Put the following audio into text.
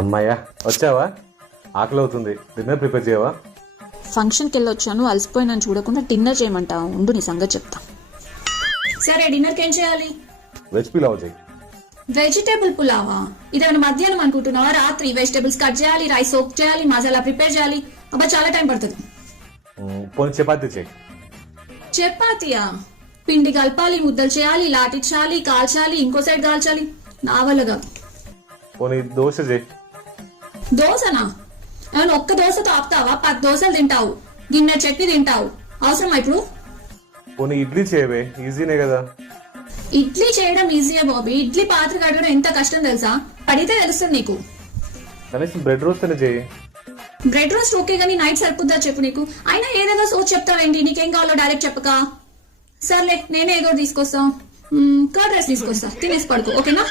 అమ్మాయ్యా వచ్చావా? ఆకలి అవుతుంది, డిన్నర్ ప్రిపేర్ చేయవా? ఫంక్షన్కి వెళ్ళొచ్చాను, అలసిపోయినాను చూడకుండా డిన్నర్ చేయమంటావు. ఉండు నీ సంగతి చెప్తా. సరే, డిన్నర్కి ఏం చేయాలి? వెజ్ పులావ్ చేయి. వెజిటేబుల్ పులావా? ఇదేమైనా మధ్యాహ్నం అనుకుంటున్నావా? రాత్రి వెజిటేబుల్స్ కట్ చేయాలి, రైస్ సోక్ చేయాలి, మసాలా ప్రిపేర్ చేయాలి. అబ్బా చాలా టైం పడుతుంది. పోనీ చపాతీ చేయి. చపాతీయా? పిండి కలపాలి, ముద్దలు చేయాలి, లాటించాలి, కాల్చాలి, ఇంకో సైడ్ కాల్చాలి. నా వల్లగా. పోనీ దోశ చేయి. దోశనా? ఏమైనా ఒక్క దోశతో ఆపుతావా? 10 దోశలు తింటావు, గిన్నె చట్నీ తింటావు. అవసరమా ఇప్పుడు? పోనీ ఇడ్లీ చేయవే, ఈజీనే కదా. ఇడ్లీ చేయడం ఈజీయే బాబీ. ఇడ్లీ పాత్ర కడగడం ఎంత కష్టం తెలుసా? పడితే తెలుస్తుంది నీకు. కనీసం బ్రెడ్ రోస్ట్ అనే చేయి. బ్రెడ్ రోస్ట్ ఓకే గానీ నైట్ సరిపోద్దా చెప్పు నీకు? అయినా ఏదేదో సోచ్ చెప్తావేంటి? నీకేం కావాలో డైరెక్ట్ చెప్పక. సర్లే, నేనే ఏదో తీసుకొస్తా. కర్డ్ రైస్ తీసుకొస్తా, తినేసి పడుకో, ఓకేనా?